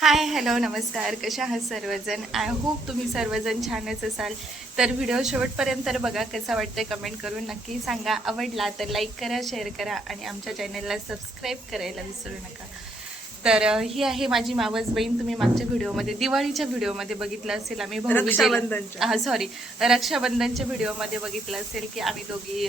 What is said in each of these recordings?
Hi hello नमस्कार. कशा आहात सर्वजण? आय होप तुम्ही सर्वजण छानच असाल. तर व्हिडिओ शेवटपर्यंत बघा कसा वाटतंय कमेंट करून नक्की सांगा. आवडला तर लाईक करा शेअर करा आणि आमच्या चॅनलला सबस्क्राईब करायला विसरू नका. तर ही आहे माझी मावस बहीण. तुम्ही मागच्या व्हिडिओमध्ये दिवाळीच्या व्हिडिओमध्ये बघितलं असेल. आम्ही. हा सॉरी रक्षाबंधनच्या व्हिडिओमध्ये बघितलं असेल की आम्ही दोघी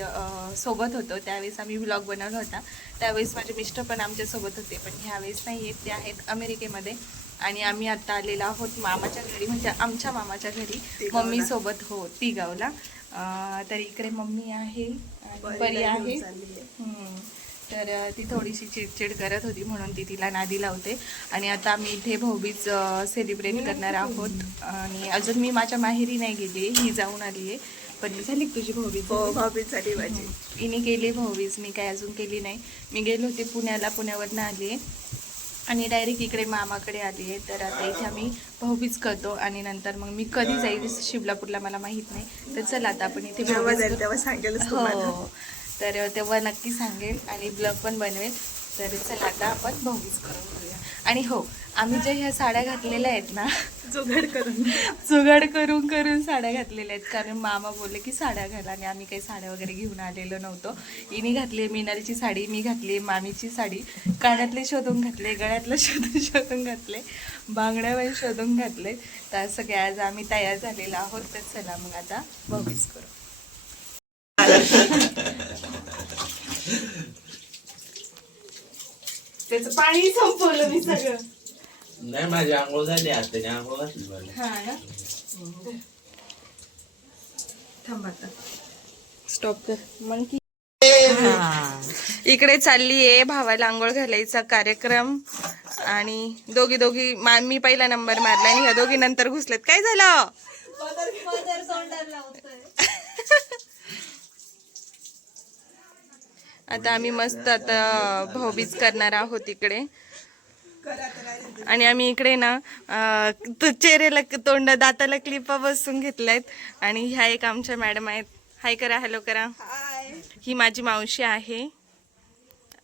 सोबत होतो. त्यावेळेस आम्ही व्लॉग बनवला होता. त्यावेळेस माझे मिस्टर पण आमच्यासोबत होते पण ह्यावेळेस नाही आहेत ते आहेत अमेरिकेमध्ये. आणि आम्ही आता आलेलो आहोत मामाच्या घरी म्हणजे आमच्या मामाच्या घरी तिगावला. मम्मी सोबत हो ती गावला तर इकडे मम्मी आहे घेऊन आहे. तर ती थोडीशी चिडचिड करत होती म्हणून ती तिला नादी लावते. आणि आता आम्ही इथे भाऊबीज सेलिब्रेट करणार आहोत. आणि अजून मी माझ्या माहेरी नाही गेली ही जाऊन आली आहे. पण झाली तुझी भाऊबीज हो भाऊबीज झाली माझी. हिने केली भाऊबीज मी काय अजून केली नाही. मी गेले होते पुण्याला पुण्यावरनं आली. आहे आणि डायरेक्ट इकडे मामाकडे आली आहे. तर आता इथे आम्ही भाऊबीज करतो आणि नंतर मग मी कधी जाईल शिवलापूरला मला माहीत नाही. तर चला आता आपण इथे. तेव्हा तुम्हाला. हो. तर तेव्हा नक्की सांगेल आणि ब्लॉग पण बनवेल. तर चला आता आपण भाऊबीज करून घेऊया. आणि हो आम्ही ज्या ह्या साड्या घातलेल्या आहेत ना जुगाड करून. जुगाड करून करून साड्या घातलेल्या आहेत. कारण मामा बोलले की साड्या घाला. आणि आम्ही काही साड्या वगैरे घेऊन आलेलो नव्हतो. हिने घातली मिनालची साडी मी घातली मामीची साडी. कानातले शोधून घातले गळ्यातलं शोधून शोधून घातले बांगड्या पण शोधून घातले. तर काय आज आम्ही तयार झालेलो आहोत. तर चला मग आता भाऊबीज करू. त्याचं पाणी संपवलं मी सगळं. नाही माझी आंघोळ झाली आता त्याने आंघोळ घातली मला हा ना? थांब आता. स्टॉप कर. मग की इकडे चालली आहे भावाला आंघोळ घालायचा कार्यक्रम. आणि दोघी दोघी मा- मी पहिला नंबर मारला आणि ह्या दोघी नंतर घुसलेत. काय झालं? आता आम्ही मस्त आता भाऊबीज करणार आहोत इकडे. आणि आम्ही इकडे ना चेहऱ्याला तोंड दाताला क्लिपा बसून घेतल्यात. आणि ह्या एक आमच्या मॅडम आहेत. हाय करा हॅलो करा. ही माझी मावशी आहे.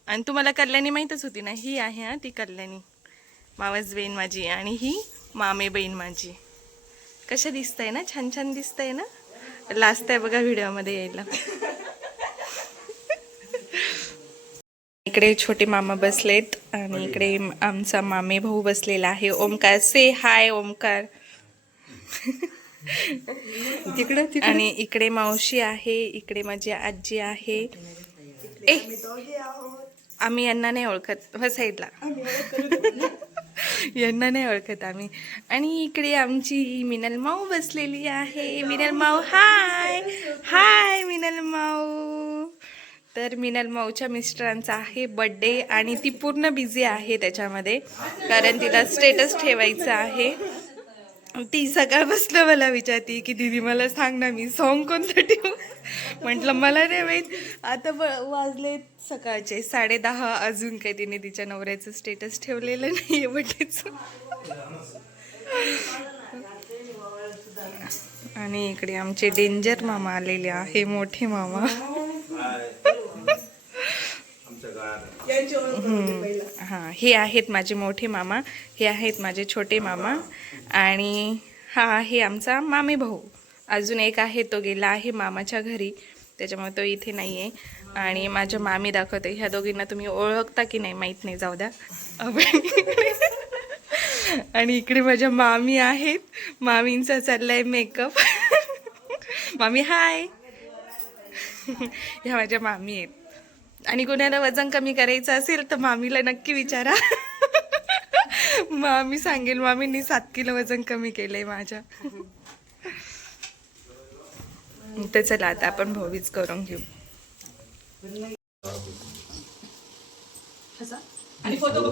आणि तुम्हाला कल्याणी माहीतच होती ना ही आहे हा ती कल्याणी. मावस बहीण माझी आणि ही मामे बहीण माझी. कशा आहे ना? छान छान दिसतंय ना? लास्ट आहे बघा व्हिडिओमध्ये यायला. इकडे छोटे मामा बसलेत आणि इकडे आमचा मामे भाऊ बसलेला आहे. ओमकार से हाय ओमकार. तिकडं आणि इकडे मावशी आहे इकडे माझी आजी आहे. ए आम्ही यांना नाही ओळखत. व साईडला. यांना नाही ओळखत आम्ही. आणि इकडे आमची मिनल माऊ बसलेली आहे. मिनल माऊ हाय हाय मिनल माऊ. तर मिनल माऊच्या मिस्टरांचा आहे बड्डे आणि ती पूर्ण बिझी आहे त्याच्यामध्ये. कारण तिला स्टेटस ठेवायचं आहे. ती सकाळपासून मला विचारते की दीदी मला सांग ना मी सॉन्ग कोणतं ठेवू? म्हटलं मला नाही माहीत. आता ब वाजले सकाळचे साडे दहा अजून काही तिने तिच्या नवऱ्याचं स्टेटस ठेवलेलं नाही आहे बड्डेचं आणि इकडे आमचे डेंजर मामा आलेले आहे मोठे मामा यांची ओळख करून दे पहिला हां हे आहेत माझे मोठे मामा हे आहेत माझे छोटे मामा आणि हा आहे आमचा मामे भाऊ. अजून एक आहे तो गेला आहे मामाच्या घरी त्याच्यामुळे तो इथे नाही आहे आणि माझ्या मामी दाखवते ह्या दोघींना तुम्ही ओळखता की नाही माहीत नाही जाऊ द्या. आणि इकडे माझ्या मामी आहेत. मामींचा चाललाय मेकअप. मामी हाय. ह्या माझ्या मामी आहेत. आणि कोणाला वजन कमी करायचं असेल तर मामीला नक्की विचारा. मामी सांगेल मामींनी सात किलो वजन कमी केलंय माझ्या. तर चला आता आपण भोवीच करून घेऊ. फोटो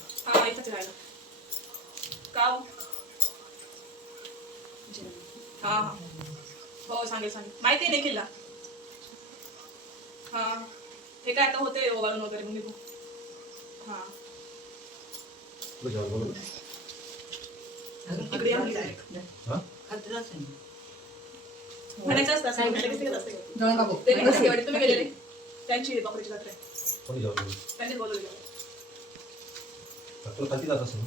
हा हो? हा हा. हो सांगेल सांगेल. माहिती आहे निखिलला. हा. हे काय आता होते ओवाळून वगैरे मग निघू. हा. हा? म्हणायचं असतं तुम्ही गेलेले? त्यांची बकरीची जत्रा आहे. कोणी तुला खाती जात असेल?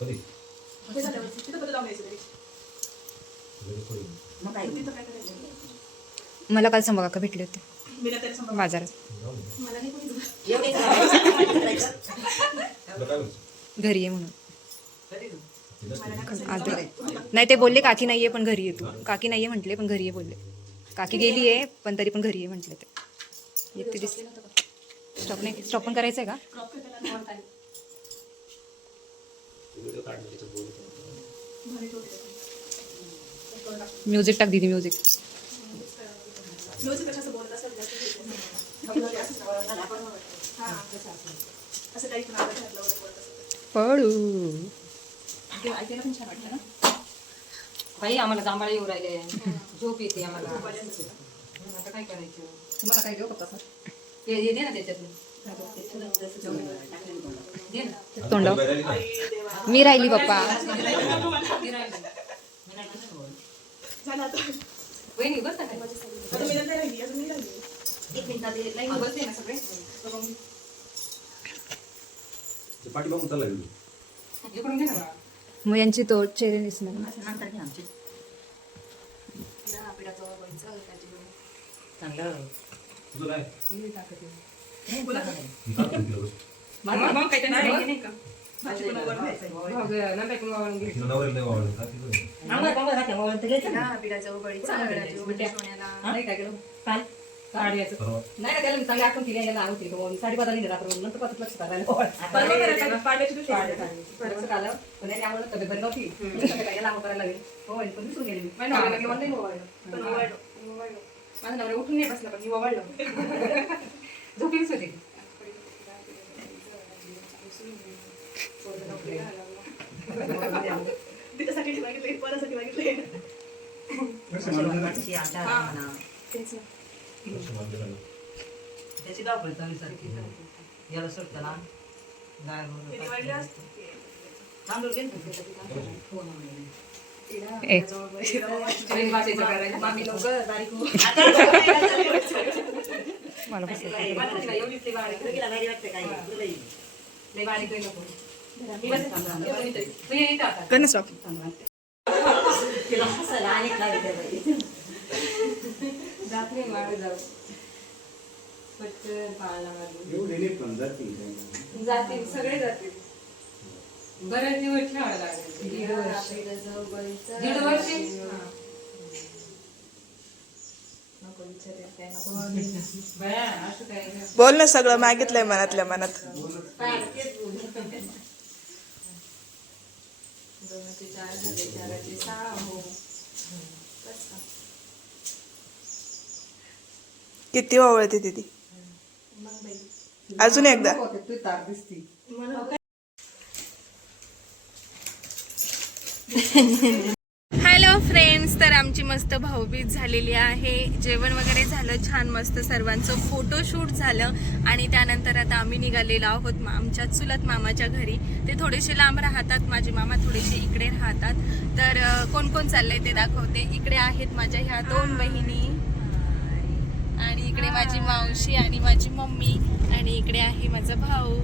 कधी? मला काल संभा काका भेटले होते. बाजारात? घरी ये म्हणून. नाही ते बोलले काकी नाहीये पण घरी येतो काकी नाहीये म्हटले पण घरी ये बोलले. काकी गेली आहे पण तरी पण घरी ये म्हटले ते. स्टॉप नाही स्टॉप पण करायचं आहे का क्रॉप केलेला नाही म्हणता आलं. व्हिडिओ काढून तिथं बोलतो. म्युझिक टाक दिदी म्युझिक. हा. पळू बाई आम्हाला जांभळा येऊ राहिले झोप येते आम्हाला आता काय करायचं तुम्हाला काय घेऊ का हे दे ना त्याच्यातून तोंड. मी राहिली पप्पा. मग यांची तो चेहरे दिसणार चांगली साडी नंतर आलं. करायला लागेल. पण माझा नवरा उठून नाही बसला पण मी ओवाळलं झोपीच होती तिच्यासाठी मागितलं की पोरासाठी मागितलं हा. त्याची धावपळ चालू सारखी याला सोडतं ना गाय ते निवडले असते. तांदूळ घेऊन मला बस. जातील सगळे जातील. बरेच दिवस ठेवायला लागेल. दीड वर्ष दीड वर्ष हा. बया, असं काय नाही. बोल ना सगळं मागितलंय मनातल्या मनात. किती वावळते दीदी? अजून एकदा. दिसती फ्रेंड्स तर आमची मस्त भाऊबीज झालेली आहे. जेवण वगैरे झालं छान मस्त सर्वांचं फोटोशूट झालं. आणि त्यानंतर आता आम्ही निघालेलो आहोत आमच्या चुलत मामाच्या घरी. ते थोडेसे लांब राहतात माझे मामा थोडेसे इकडे राहतात. तर कोण कोण चाललंय ते दाखवते. इकडे आहेत माझ्या ह्या दोन बहिणी. आणि इकडे माझी मावशी आणि माझी मम्मी. आणि इकडे आहे माझा भाऊ.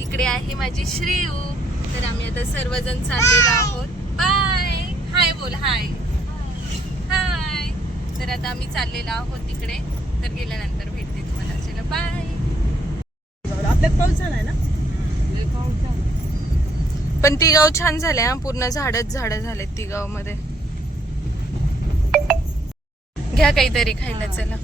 इकडे आहे माझी श्रेयू. तर आम्ही आता सर्वजण चाललेलो आहोत. बाय हाय बोल हाय तर आता आम्ही चाललेलो आहोत तिकडे. तर गेल्यानंतर भेटते तुम्हाला. चला बाय आपल्यात पाऊस झालाय ना? पण ती गाव छान झाले हा. पूर्ण झाडच झाड झालेत ती गावमध्ये घ्या काहीतरी खायला चला.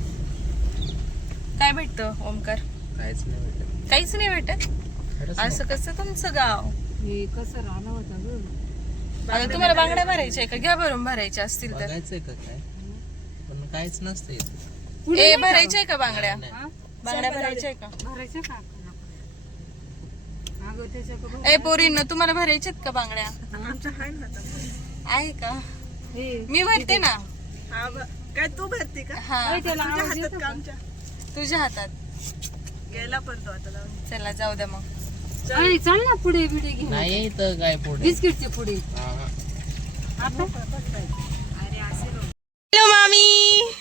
काय भेटतं ओमकार? काहीच नाही भेटत. काहीच नाही भेटत? असं कसं तुमचं गाव? हे कसं राहणं होतं ग तुम्हाला बांगड्या भरायच्या का? घ्या भरून भरायच्या असतील तर. काय? काहीच नसतं. ए भरायच्या का बांगड्या? बांगड्या भरायच्या का? भरायचं का? ए पोरींनो तुम्हाला भरायच्यात का बांगड्या? आमच्या हाय ना आता. आहे का? मी भरते ना. हा ब- काय तू भरते का? हा. तुझ्या हातात गेला पण तो आता चला जाऊ द्या मग. अरे चल ना पुढे बिडे घे नाही तर काय पुढे? बिस्किटचे पुढे. आता? मामी.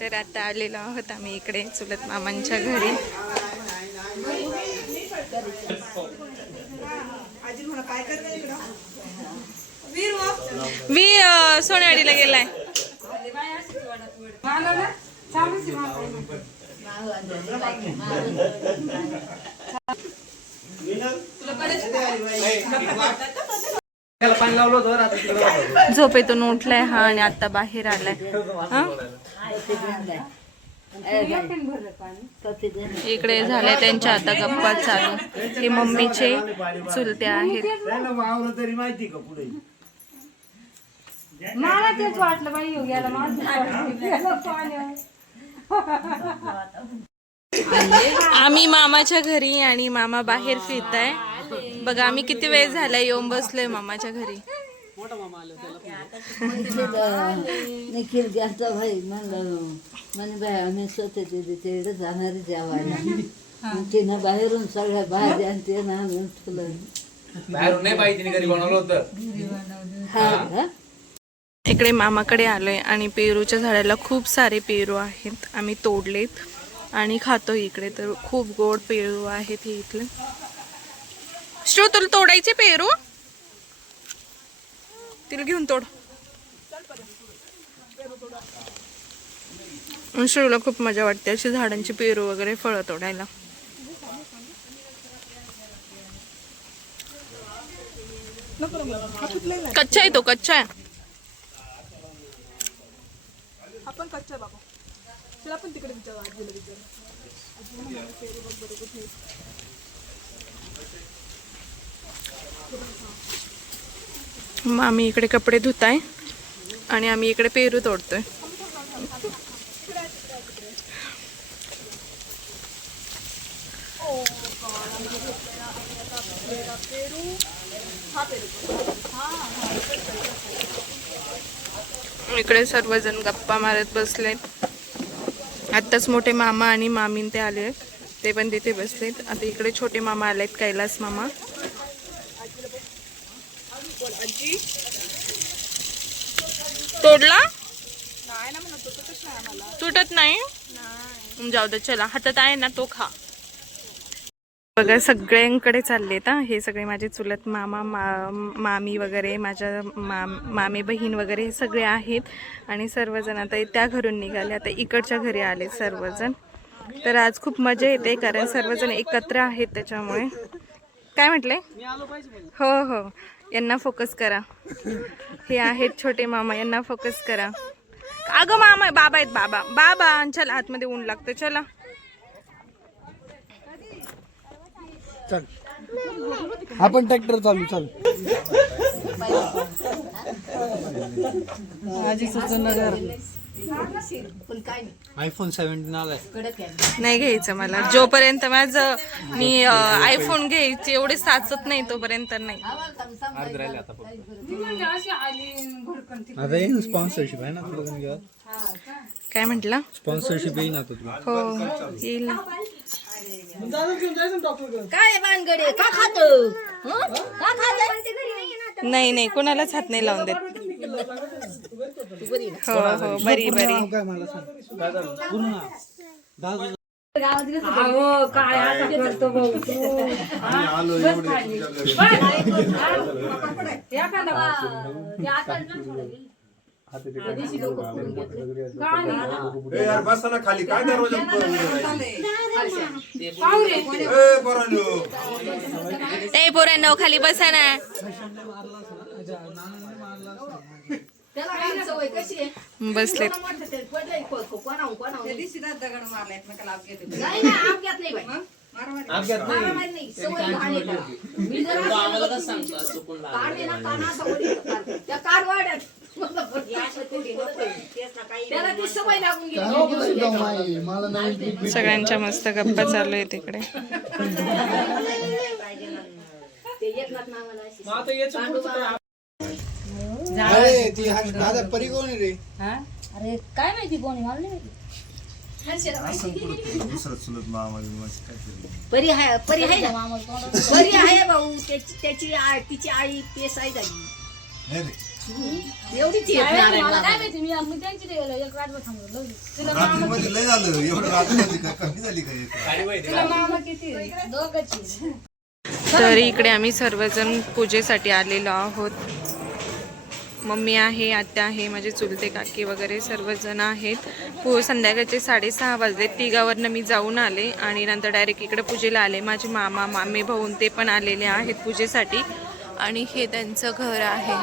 तर आता आलेलो आहोत आम्ही इकडे चुलत मामांच्या घरी. वीर सोनेवाडीला गेलाय. झोपेतून उठलाय हा आणि आता बाहेर आलाय? इकडे झाले त्यांच्या आता गप्पा चालू. हे मम्मीचे चुलते आहेत. मला तेच वाटलं बाई येऊ गेला माझं. आम्ही मामाच्या घरी आणि मामा बाहेर फिरत आहे बघा आम्ही किती वेळ झाला येऊन बसलोय मामाच्या घरी. निखिल घ्यायचा भाई म्हणलं म्हणे बाय आम्ही स्वतः तिथे तिकडे जाणार जेवायला तिनं बाहेरून सगळ्या भाज्या आणि ते ना आणून ठेवलं बाहेरून नाही पाहिजे तिने घरी बनवलं होतं. हा. का? इकडे मामाकडे आलोय आणि पेरूच्या झाडाला खूप सारे पेरू आहेत. आम्ही तोडलेत आणि खातो इकडे तर खूप गोड पेरू आहेत हे इथले. श्रो तुला तोडायचे पेरू? तिला घेऊन तोड. श्रूला खूप मजा वाटते अशी झाडांची पेरू वगैरे फळं तोडायला. कच्चा आहे तो कच्चा आहे. आपण कच्चा बाबा. तिला पण तिकडे विचारू आजीला विचारू. मग आम्ही इकडे कपडे धुताय आणि आम्ही इकडे पेरू तोडतोय. इकडे सर्वजण गप्पा मारत बसलेत आत्ताच मोठे मामा आणि मामीन ते आले ते पण तिथे बसलेत. आता इकडे छोटे मामा आलेत कैलास मामा. तोडला? तुटत नाही? जाऊ दे चला. हातात आहे ना तो खा. बघा सगळ्यांकडे चाललेत हा. हे सगळे माझे चुलत मामा मा मामी वगैरे माझ्या माम मामे बहीण वगैरे हे सगळे आहेत. आणि सर्वजण आता त्या घरून निघाले. आता इकडच्या घरी आले सर्वजण. तर आज खूप मजा येते कारण सर्वजण एकत्र आहेत त्याच्यामुळे. काय म्हटले? हो हो. यांना फोकस करा. हे आहेत छोटे मामा यांना फोकस करा. अगं मामा बाबा आहेत बाबा. बाबा चला आतमध्ये ऊन लागतं. चला. आपण ट्रॅक्टर चालू चालू. आयफोन सेव्हन्टीन आलाय. नाही घ्यायचं मला. जोपर्यंत माझं मी आयफोन घ्यायचे एवढे साचत नाही तोपर्यंत नाही. म्हणजे आता येईन स्पॉन्सरशिप आहे ना तुला काय म्हटलं? स्पॉन्सरशिप येईन आता तुला. हो येईल. ना काय भानगडे? का खातो? हं? का खातो नाही नाही कोणालाच हात नाही लावून देत. हो हो बरी बरी काय अहो काय करतो भाऊ तू हा? बस खाली. बस. ना खाली काय दरवाजा ए पोरांनो खाली बसा ना लागलं. सगळ्यांच्या मस्त गप्पा चालू आहे तिकडे अरे ती हा दादा परी कोण रे? अरे काय माहिती कोणी मला नाही माहिती. दुसरं चुलत मामा. परी आहे परी आहे ना? परी आहे भाऊ त्याची त्याची आ- तिची आई पेस आहे झाली नाही? रे. एवढीच येत नारायणला. रात्रीमध्ये लय झालं एवढं रात्रीमध्ये कमी झाली काय तर इकडे आम्ही सर्वजण पूजेसाठी आलेलो आहोत. मम्मी आहे आत्या आहे माझे चुलते काकी वगैरे सर्वजण आहेत. पू संध्याकाळचे साडेसहा वाजले तिघावरनं मी जाऊन आले आणि नंतर डायरेक्ट इकडे पूजेला आले. माझे मामा मामे भाऊन ते पण आलेले आहेत पूजेसाठी. आणि हे त्यांचं घर आहे.